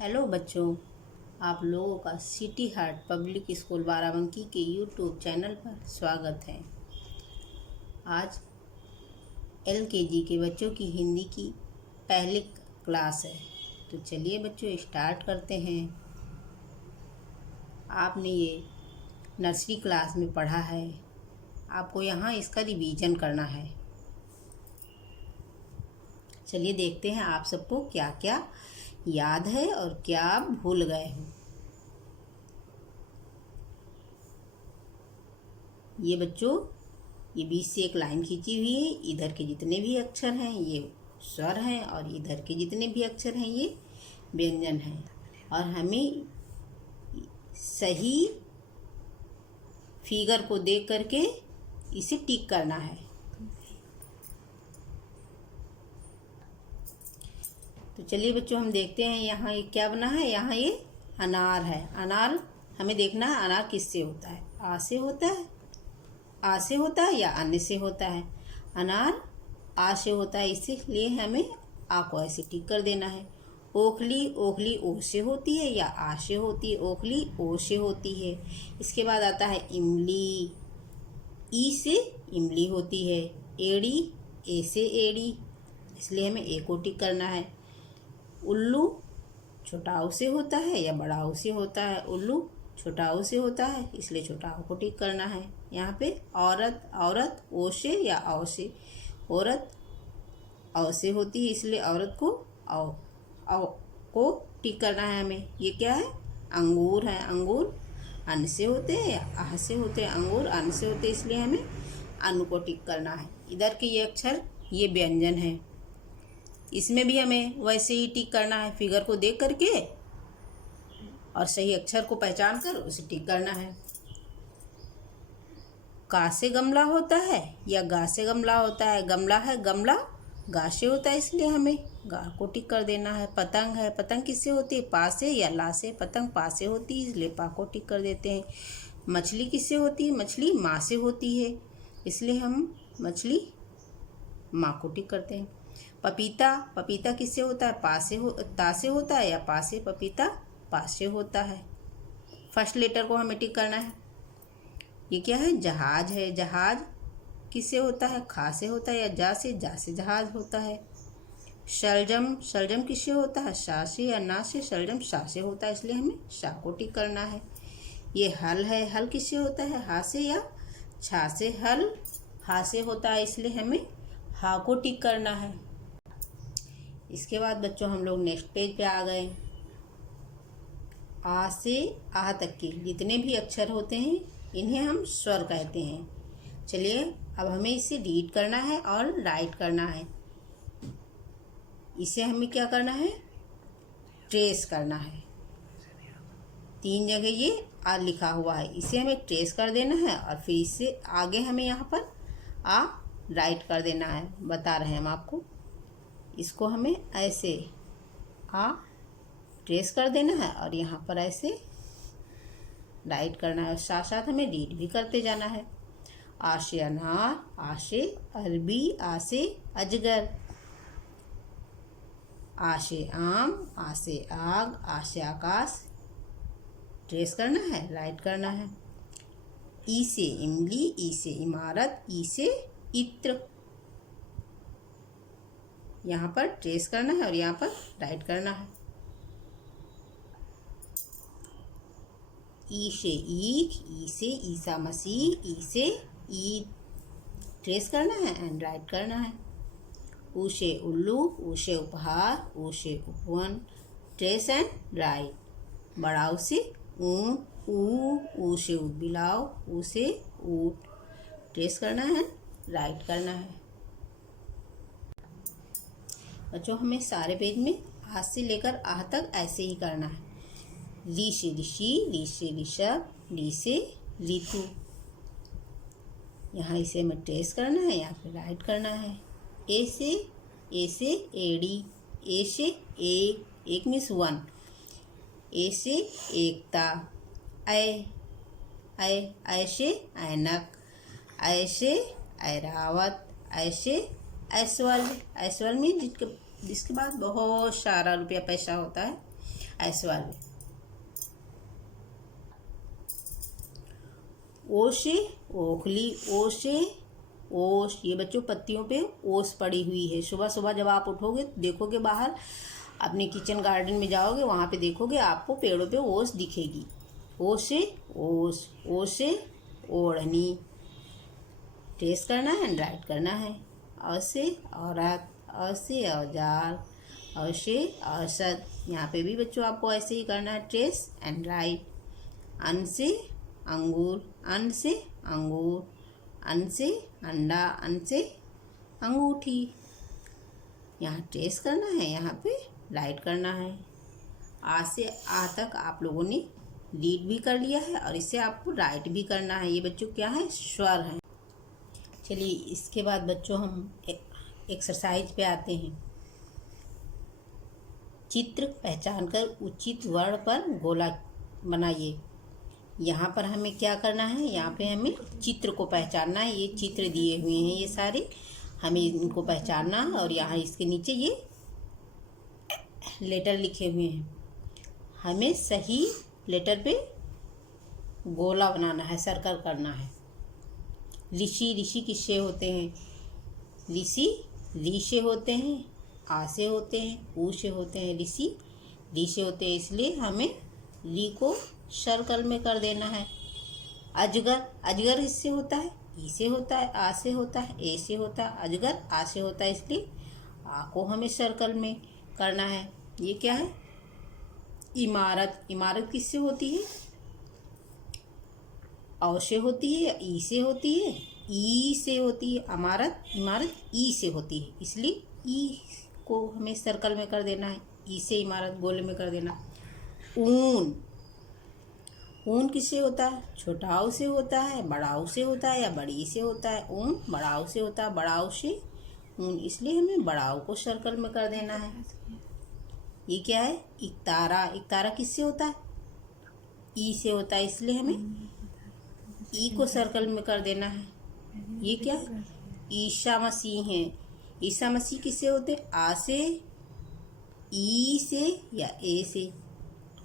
Hello बच्चों, आप लोगों का city heart public school Barabanki के यूट्यूब चैनल पर स्वागत है। आज LKG के बच्चों की हिंदी की पहली क्लास है, तो चलिए बच्चों स्टार्ट करते हैं। आपने ये नर्सरी क्लास में पढ़ा है, आपको यहाँ इसका रिवीजन करना है। चलिए देखते हैं आप सबको क्या क्या याद है और क्या आप भूल गए हो। ये बच्चों, ये बीच से एक लाइन खींची हुई है। इधर के जितने भी अक्षर हैं ये स्वर हैं और इधर के जितने भी अक्षर हैं ये व्यंजन हैं, और हमें सही फिगर को देख करके इसे टिक करना है। तो चलिए बच्चों हम देखते हैं यहाँ ये क्या बना है। यहाँ ये अनार है। अनार हमें देखना है अनार किससे होता है। आ से होता है, आ से होता है या अन्य से होता है। अनार आ से होता है, इसीलिए हमें आ को ऐसे टिक कर देना है। ओखली, ओखली ओ से होती है या आ से होती है। ओखली ओ से होती है। इसके बाद आता है इमली, ई से इमली होती है। एड़ी, ए से एड़ी, इसलिए हमें ए को टिक करना है। उल्लू छोटा ऊ से होता है या बड़ा ऊ से होता है। उल्लू छोटा ऊ से होता है, इसलिए छोटा ऊ को टिक करना है। यहाँ पे औरत, औरत ओ से या औ से। औरत औ से होती है, इसलिए औरत को औ को टिक करना है हमें। ये क्या है? अंगूर है। अंगूर अन्न से होते हैं या आह से होते हैं। अंगूर अन्न से होते हैं, इसलिए हमें अन्न को टिक करना है। इधर के ये अक्षर ये व्यंजन है, इसमें भी हमें वैसे ही टिक करना है। फिगर को देख करके और सही अक्षर को पहचान कर उसे टिक करना है। का से गमला होता है या गा से गमला होता है। गमला है, गमला गा से होता है, इसलिए हमें गा को टिक कर देना है। पतंग है, पतंग किससे होती है? पा से या ला से। पतंग पा से होती है, इसलिए पा को टिक कर देते हैं। मछली किससे होती है? मछली माँ से होती है, इसलिए हम मछली माँ को टिक करते हैं। पपीता, पपीता किससे होता है? पा से ता से होता है या पा से। पपीता पा से होता है। फर्स्ट लेटर को हमें टिक करना है। ये क्या है? जहाज है। जहाज किससे होता है? खा से होता है या जा से। जा से जहाज होता है। शलजम, शलजम किससे होता है? शा से या ना से। शलजम शा से होता है, इसलिए हमें शा को टिक करना है। ये हल है। हल किससे होता है? हा से या छा से। हल हा से होता है, इसलिए हमें हा को टिक करना है। इसके बाद बच्चों हम लोग नेक्स्ट पेज पे आ गए। आ से आह तक के जितने भी अक्षर होते हैं इन्हें हम स्वर कहते हैं। चलिए अब हमें इसे रीड करना है और राइट करना है। इसे हमें क्या करना है? ट्रेस करना है। 3 जगह ये आ लिखा हुआ है, इसे हमें ट्रेस कर देना है और फिर इससे आगे हमें यहाँ पर आ राइट कर देना है। बता रहे हैं हम आपको। इसको हमें ऐसे आ ट्रेस कर देना है और यहाँ पर ऐसे राइट करना है, और साथ साथ हमें रीड भी करते जाना है। आ से अनार, आ से अरबी, आ से अजगर। आ से आम, आ से आग, आ से आकाश। ट्रेस करना है, राइट करना है। ई से इमली, ई से इमारत, ई से इत्र। यहाँ पर ट्रेस करना है और यहाँ पर राइट करना है। ई से ईख, ई से ईसा मसीह, ई से ईद। ट्रेस करना है एंड राइट करना है। ऊ से उल्लू, ऊ से उपहार, ऊ से उपवन। Trace and right. बड़ा ऊ से ऊँट, ऊ से बिलाव, ऊ से ऊँट। ट्रेस करना है, राइट करना है। बच्चों हमें सारे पेज में आ से लेकर आह तक ऐसे ही करना है। री से ऋषि, री से ऋषभ, री से ऋतु। यहाँ इसे हमें ट्रेस करना है, यहाँ पे राइट करना है। ए से एड़ी, ए से एक, एक मीन्स 1। ए से एकता। ऐ से ऐनक, ऐ से ऐरावत, ऐ से ऐश्वर्य। ऐश्वर्य में जिसके बाद बहुत सारा रुपया पैसा होता है। ऐसे वाले। ओ से ओखली, ओ से ओस। ये बच्चों पत्तियों पे ओस पड़ी हुई है। सुबह सुबह जब आप उठोगे देखोगे, बाहर अपने किचन गार्डन में जाओगे, वहाँ पे देखोगे आपको पेड़ों पे ओस दिखेगी। ओ से ओस, ओ से ओढ़नी। ट्रेस करना है एंड राइट करना है। अ से औरत, अ से औजार, अ से औसत। यहाँ पे भी बच्चों आपको ऐसे ही करना है, ट्रेस एंड राइट। अन से अंगूर, अन से अंगूर, अन से अंडा, अन से अंगूठी। यहाँ ट्रेस करना है, यहाँ पे राइट करना है। आ से आ तक आप लोगों ने रीड भी कर लिया है और इसे आपको राइट भी करना है। ये बच्चों क्या है, स्वर है। चलिए इसके बाद बच्चों हम एक्सरसाइज पे आते हैं। चित्र पहचान कर उचित वर्ण पर गोला बनाइए। यहाँ पर हमें क्या करना है, यहाँ पे हमें चित्र को पहचानना है। ये चित्र दिए हुए हैं, ये सारे हमें इनको पहचानना है। और यहाँ इसके नीचे ये लेटर लिखे हुए हैं, हमें सही लेटर पे गोला बनाना है, सर्कल करना है। ऋषि, ऋषि किससे होते हैं? ऋषि री से होते हैं, आ से होते हैं, ऊ से होते हैं। ऋषि री से होते हैं, इसलिए हमें री को सर्कल में कर देना है। अजगर, अजगर इससे होता है, ई से होता है, आ से होता है, ए से होता है। अजगर आ से होता है, इसलिए आ को हमें सर्कल में करना है। ये क्या है, इमारत। इमारत किससे होती है? औ से होती है या ई से होती है? ई से होती है। इमारत, इमारत ई से होती है, इसलिए ई को हमें सर्कल में कर देना है। ई से इमारत गोले में कर देना। ऊन, ऊन किससे होता है? छोटाऊ से होता है, बड़ाऊ से होता है या बड़ी से होता है? ऊन बड़ाऊ से होता है, बड़ाऊ से ऊन, इसलिए हमें बड़ाऊ को सर्कल में कर देना है। ये क्या है, इकतारा। इकतारा किससे होता है? ई से होता है, इसलिए हमें ई को सर्कल में कर देना है। ये क्या है, ईसा मसीह है। ईसा मसीह किससे होते? आ से, ई से या ए से?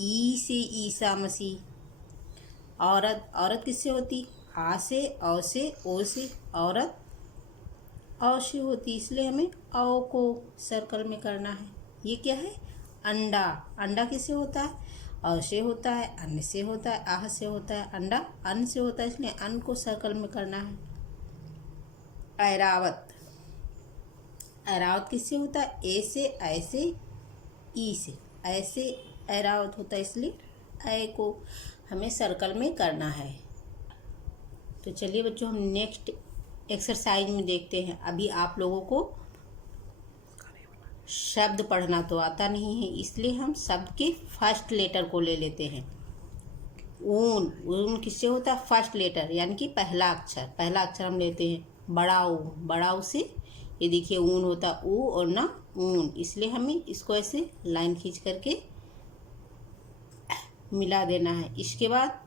ई से ईसा मसीह। औरत, औरत किससे होती? आ से, औ से, ओ से। औरत औ से होती, इसलिए हमें औ को सर्कल में करना है। ये क्या है, अंडा। अंडा किससे होता है? अ से होता है, अन्न से होता है, आह से होता है। अंडा अन्न से होता है, इसलिए अन्न को सर्कल में करना है। ऐरावत, ऐरावत किससे होता है? ए से, ऐसे, ई से। ऐसे ऐरावत होता है, इसलिए ऐ को हमें सर्कल में करना है। तो चलिए बच्चों हम नेक्स्ट एक्सरसाइज में देखते हैं। अभी आप लोगों को शब्द पढ़ना तो आता नहीं है, इसलिए हम शब्द के फर्स्ट लेटर को ले लेते हैं। ऊन, ऊन किससे होता है? फर्स्ट लेटर यानी कि पहला अक्षर। पहला अक्षर हम लेते हैं। बड़ाऊ, बड़ाऊ से ये देखिए ऊन होता है, ऊ और ना ऊन, इसलिए हमें इसको ऐसे लाइन खींच करके मिला देना है। इसके बाद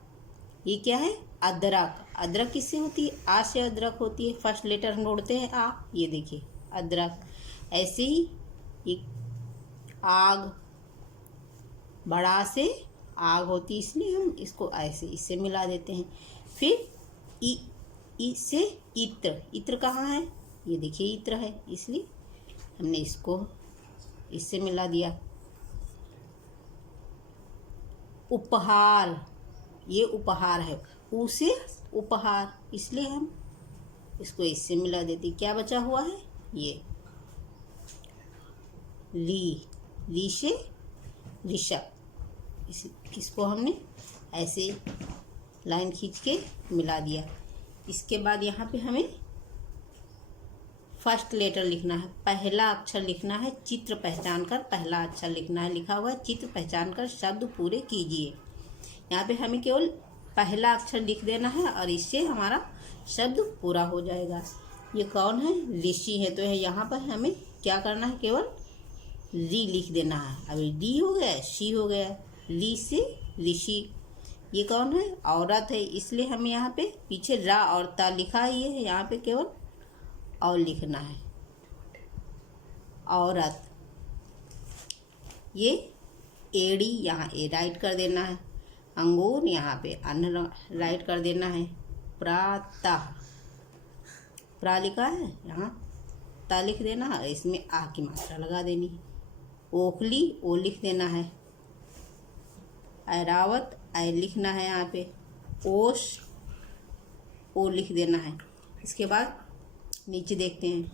ये क्या है, अदरक। अदरक किससे होती है? आ से अदरक होती है, फर्स्ट लेटर हम जोड़ते हैं आ। ये देखिए अदरक। ऐसे ही एक आग, बड़ा से आग होती है, इसलिए हम इसको ऐसे इससे मिला देते हैं। फिर ई से इत्र। इत्र कहाँ है? ये देखिए इत्र है, इसलिए हमने इसको इससे मिला दिया। उपहार, ये उपहार है, ऊ से उपहार, इसलिए हम इसको इससे मिला देते। क्या बचा हुआ है? ये री, री से ऋषभ, इसको हमने ऐसे लाइन खींच के मिला दिया। इसके बाद यहाँ पे हमें फर्स्ट लेटर लिखना है, पहला अक्षर लिखना है। चित्र पहचान कर पहला अक्षर लिखना है। लिखा हुआ है चित्र पहचान कर शब्द पूरे कीजिए। यहाँ पे हमें केवल पहला अक्षर लिख देना है और इससे हमारा शब्द पूरा हो जाएगा। ये कौन है? ऋषि है। तो यहाँ पर हमें क्या करना है, केवल री लिख देना है। अभी डी हो गया, शी हो गया, री से ऋषि। ये कौन है? औरत है, इसलिए हमें यहाँ पे पीछे रा और ता लिखा ही है, यहाँ पे केवल और लिखना है, औरत। ये एड़ी, यहाँ ए राइट कर देना है। अंगूर, यहाँ पे अन राइट कर देना है। प्राता, प्रा लिखा है, यहाँ ता लिख देना है, इसमें आ की मात्रा लगा देनी है। ओखली, ओ लिख देना है। ऐरावत, ऐ लिखना है यहाँ पे। ओश, ओ लिख देना है। इसके बाद नीचे देखते हैं,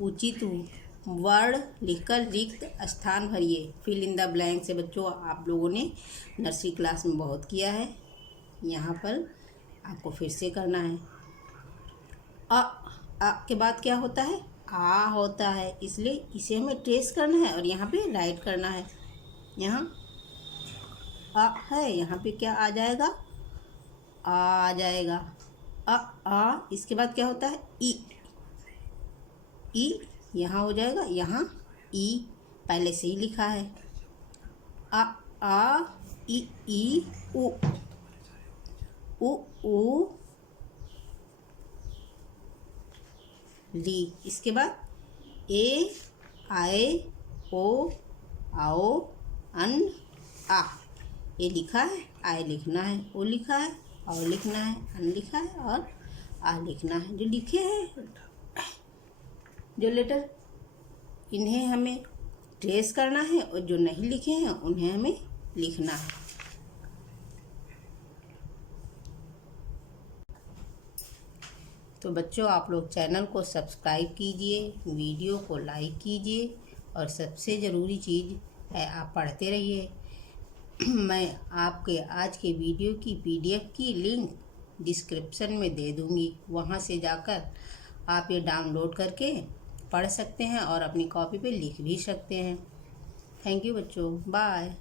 उचित वर्ण लिखकर रिक्त स्थान भरिए। फिल इन द ब्लैंक से बच्चों आप लोगों ने नर्सरी क्लास में बहुत किया है, यहाँ पर आपको फिर से करना है। अ के बाद क्या होता है? आ होता है, इसलिए इसे हमें ट्रेस करना है और यहाँ पे राइट करना है। यहाँ अ है, यहाँ पे क्या आ जाएगा? आ जाएगा। आ, इसके बाद क्या होता है? ई यहाँ हो जाएगा, यहाँ ई पहले से ही लिखा है। आ ई उ उ ली। इसके बाद ए आए ओ आओ अन आ, ये लिखा है, आए लिखना है, ओ लिखा है, आओ लिखना है, अन लिखा है और आ लिखना है। जो लिखे हैं जो लेटर, इन्हें हमें ट्रेस करना है और जो नहीं लिखे हैं उन्हें हमें लिखना है। तो बच्चों आप लोग चैनल को सब्सक्राइब कीजिए, वीडियो को लाइक कीजिए और सबसे ज़रूरी चीज़ है आप पढ़ते रहिए। मैं आपके आज के वीडियो की PDF की लिंक डिस्क्रिप्शन में दे दूँगी, वहाँ से जाकर आप ये डाउनलोड करके पढ़ सकते हैं और अपनी कॉपी पे लिख भी सकते हैं। थैंक यू बच्चों, बाय।